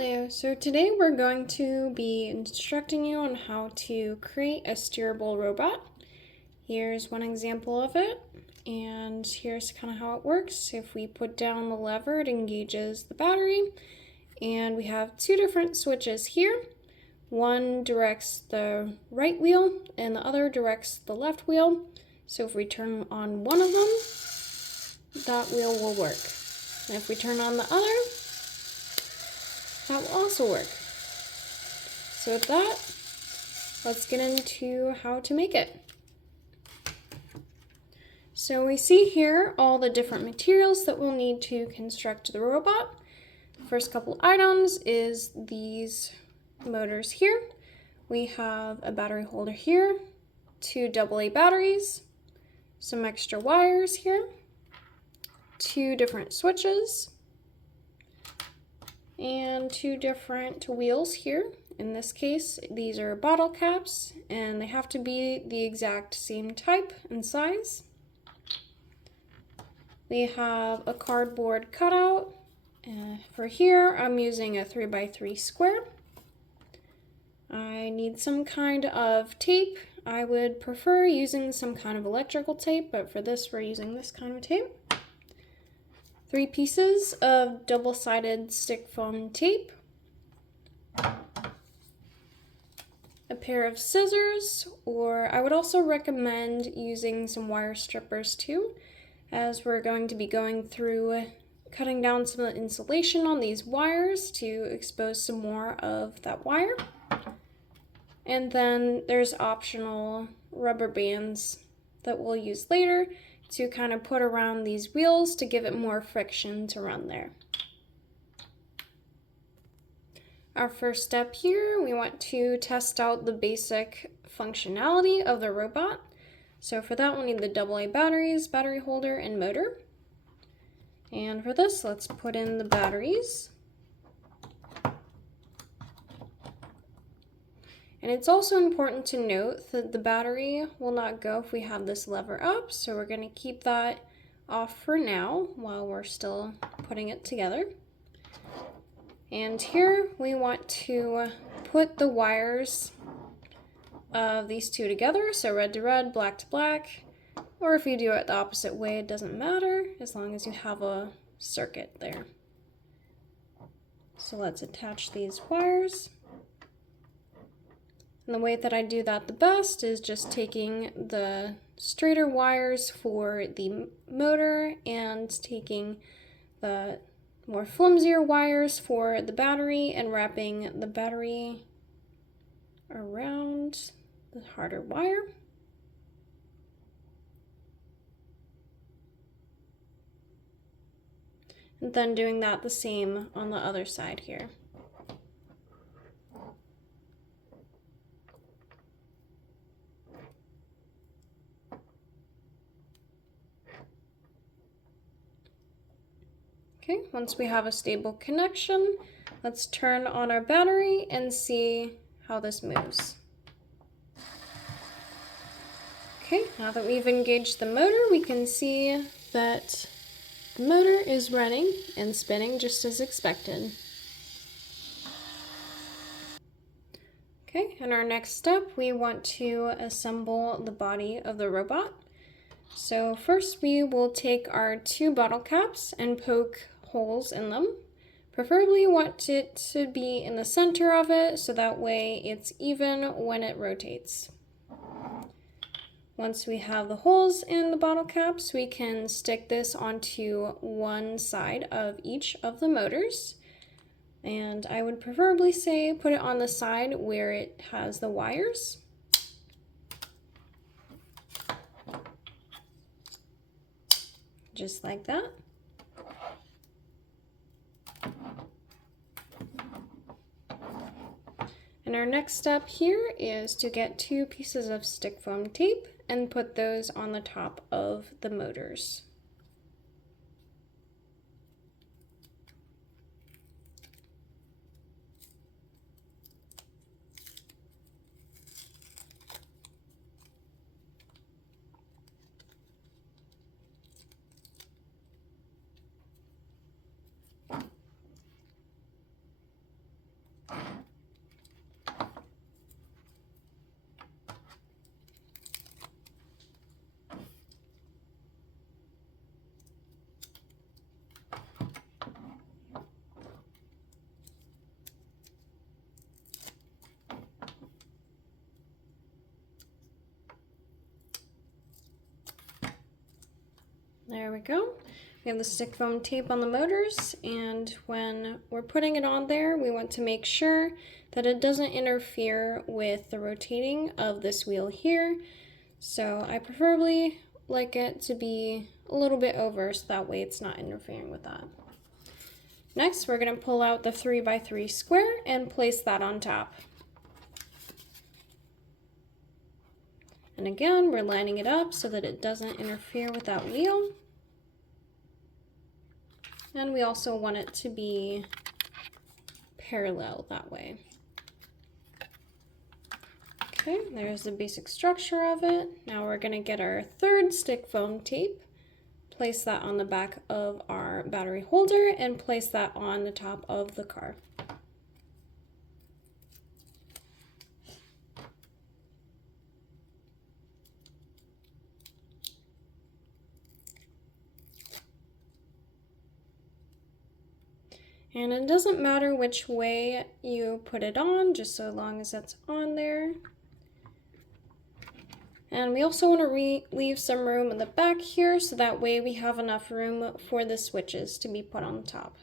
Hello, so today we're going to be instructing you on how to create a steerable robot. Here's one example of it, and here's kind of how it works. If we put down the lever, it engages the battery, and we have two different switches here. One directs the right wheel, and the other directs the left wheel. So if we turn on one of them, that wheel will work. And if we turn on the other, that will also work. So with that, let's get into how to make it. So we see here all the different materials that we'll need to construct the robot. The first couple items is these motors here. We have a battery holder here, two AA batteries, some extra wires here, two different switches, and two different wheels here. In this case, these are bottle caps, and they have to be the exact same type and size. We have a cardboard cutout. For here, I'm using a 3x3 square. I need some kind of tape. I would prefer using some kind of electrical tape, but for this, we're using this kind of tape. 3 pieces of double-sided stick foam tape, a pair of scissors, or I would also recommend using some wire strippers too, as we're going to be going through cutting down some of the insulation on these wires to expose some more of that wire. And then there's optional rubber bands that we'll use later to kind of put around these wheels to give it more friction to run there. Our first step here, we want to test out the basic functionality of the robot. So for that, we'll need the AA batteries, battery holder, and motor. And for this, let's put in the batteries. And it's also important to note that the battery will not go if we have this lever up, so we're going to keep that off for now while we're still putting it together. And here we want to put the wires of these two together, so red to red, black to black, or if you do it the opposite way, it doesn't matter, as long as you have a circuit there. So let's attach these wires. And the way that I do that the best is just taking the straighter wires for the motor and taking the more flimsier wires for the battery and wrapping the battery around the harder wire. And then doing that the same on the other side here. Okay, once we have a stable connection, let's turn on our battery and see how this moves. Okay, now that we've engaged the motor, we can see that the motor is running and spinning just as expected. Okay, and our next step, we want to assemble the body of the robot. So first we will take our 2 bottle caps and poke holes in them. Preferably you want it to be in the center of it so that way it's even when it rotates. Once we have the holes in the bottle caps, we can stick this onto one side of each of the motors. And I would preferably say put it on the side where it has the wires. Just like that. And our next step here is to get 2 pieces of stick foam tape and put those on the top of the motors. we go. We have the stick foam tape on the motors, and when we're putting it on there, we want to make sure that it doesn't interfere with the rotating of this wheel here. So I preferably like it to be a little bit over, so that way it's not interfering with that. Next, we're going to pull out the 3x3 square and place that on top. And again, we're lining it up so that it doesn't interfere with that wheel. And we also want it to be parallel that way. Okay, there's the basic structure of it. Now we're going to get our third stick foam tape, place that on the back of our battery holder, and place that on the top of the car. And it doesn't matter which way you put it on, just so long as it's on there. And we also want to leave some room in the back here, so that way we have enough room for the switches to be put on top.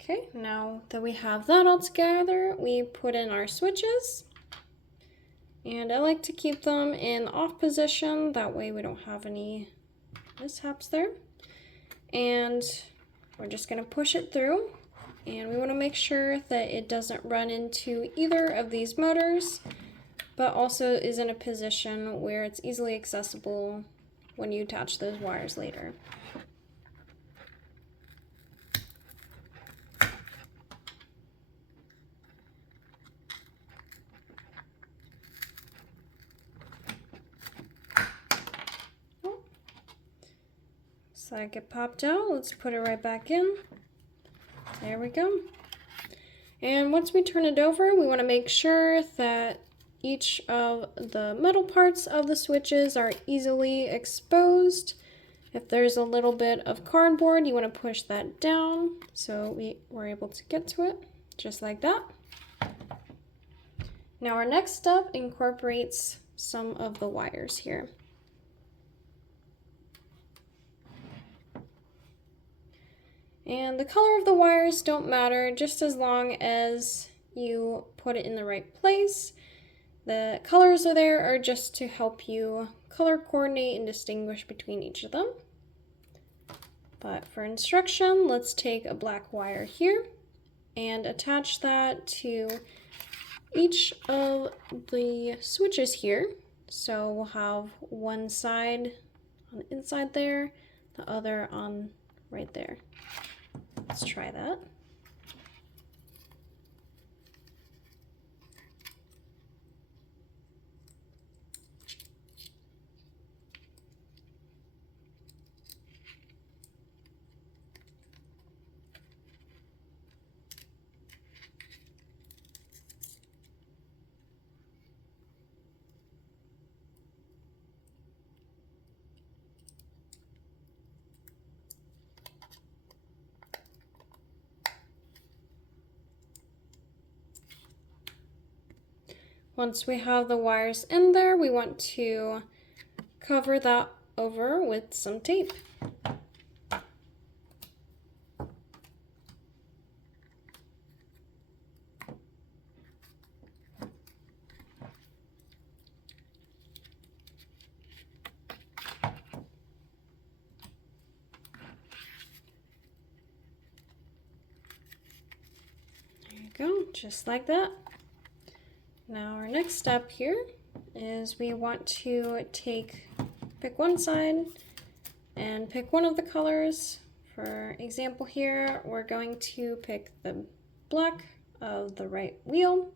Okay, now that we have that all together, we put in our switches. And I like to keep them in off position, that way we don't have any mishaps there. And we're just going to push it through, and we want to make sure that it doesn't run into either of these motors, but also is in a position where it's easily accessible when you attach those wires later. So I get popped out, let's put it right back in. There we go. And once we turn it over, we want to make sure that each of the metal parts of the switches are easily exposed. If there's a little bit of cardboard, you want to push that down so we're able to get to it, just like that. Now our next step incorporates some of the wires here. And the color of the wires don't matter, just as long as you put it in the right place. The colors are just to help you color coordinate and distinguish between each of them. But for instruction, let's take a black wire here and attach that to each of the switches here. So we'll have one side on the inside there, the other on right there. Let's try that. Once we have the wires in there, we want to cover that over with some tape. There you go, just like that. Now our next step here is we want to pick one side and pick one of the colors. For example here, we're going to pick the black of the right wheel,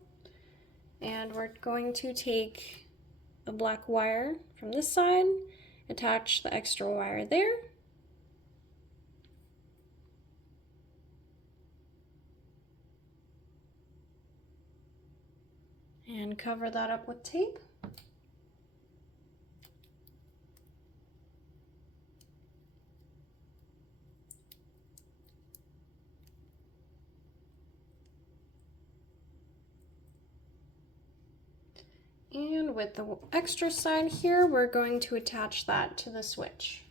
and we're going to take a black wire from this side, attach the extra wire there, and cover that up with tape. And with the extra side here, we're going to attach that to the switch.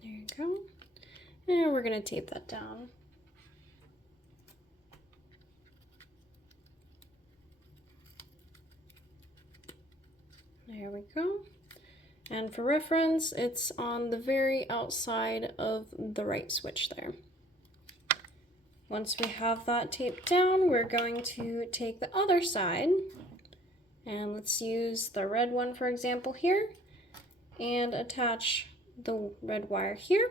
There you go. And we're going to tape that down. There we go. And for reference, it's on the very outside of the right switch there. Once we have that taped down, we're going to take the other side, and let's use the red one for example here, and attach the red wire here.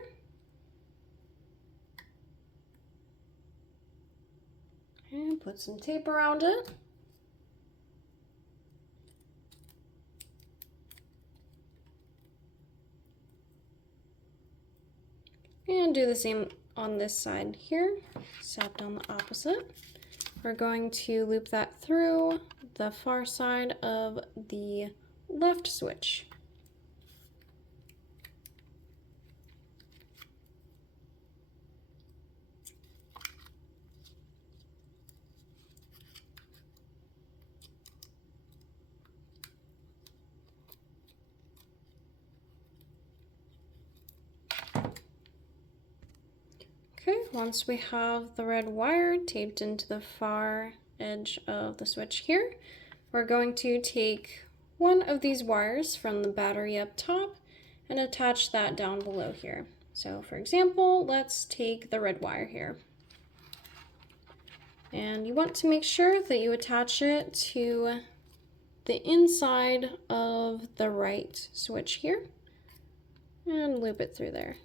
And put some tape around it. And do the same on this side here, except on the opposite. We're going to loop that through the far side of the left switch. Okay, once we have the red wire taped into the far edge of the switch here, we're going to take one of these wires from the battery up top and attach that down below here. So for example, let's take the red wire here. And you want to make sure that you attach it to the inside of the right switch here and loop it through there.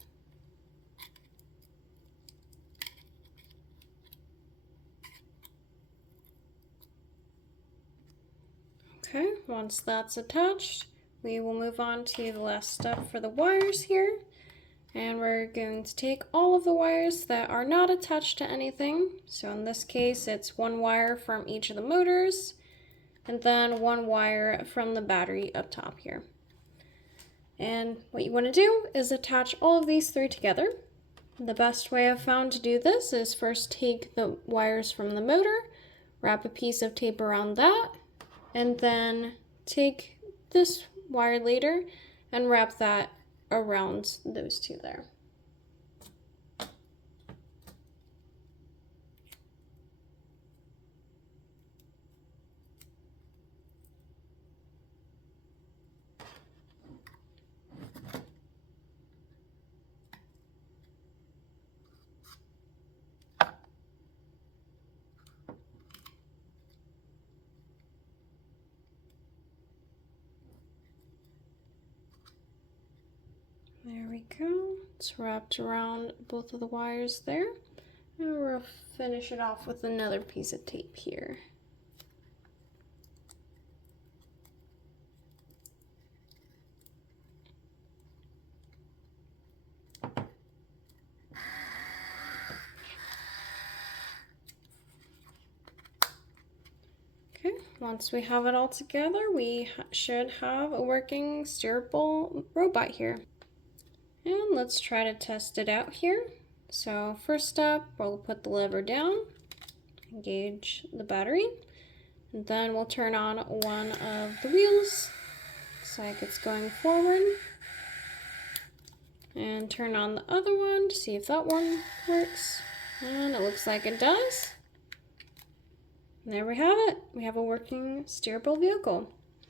Okay, once that's attached, we will move on to the last step for the wires here. And we're going to take all of the wires that are not attached to anything. So in this case, it's one wire from each of the motors, and then one wire from the battery up top here. And what you want to do is attach all of these three together. The best way I've found to do this is first take the wires from the motor, wrap a piece of tape around that, and then take this wire later and wrap that around those two there. There we go. It's wrapped around both of the wires there. And we'll finish it off with another piece of tape here. Okay, once we have it all together, we should have a working steerable robot here. And let's try to test it out here. So first step, we'll put the lever down, engage the battery, and then we'll turn on one of the wheels. Looks like it's going forward. And turn on the other one to see if that one works. And it looks like it does. And there we have it. We have a working steerable vehicle.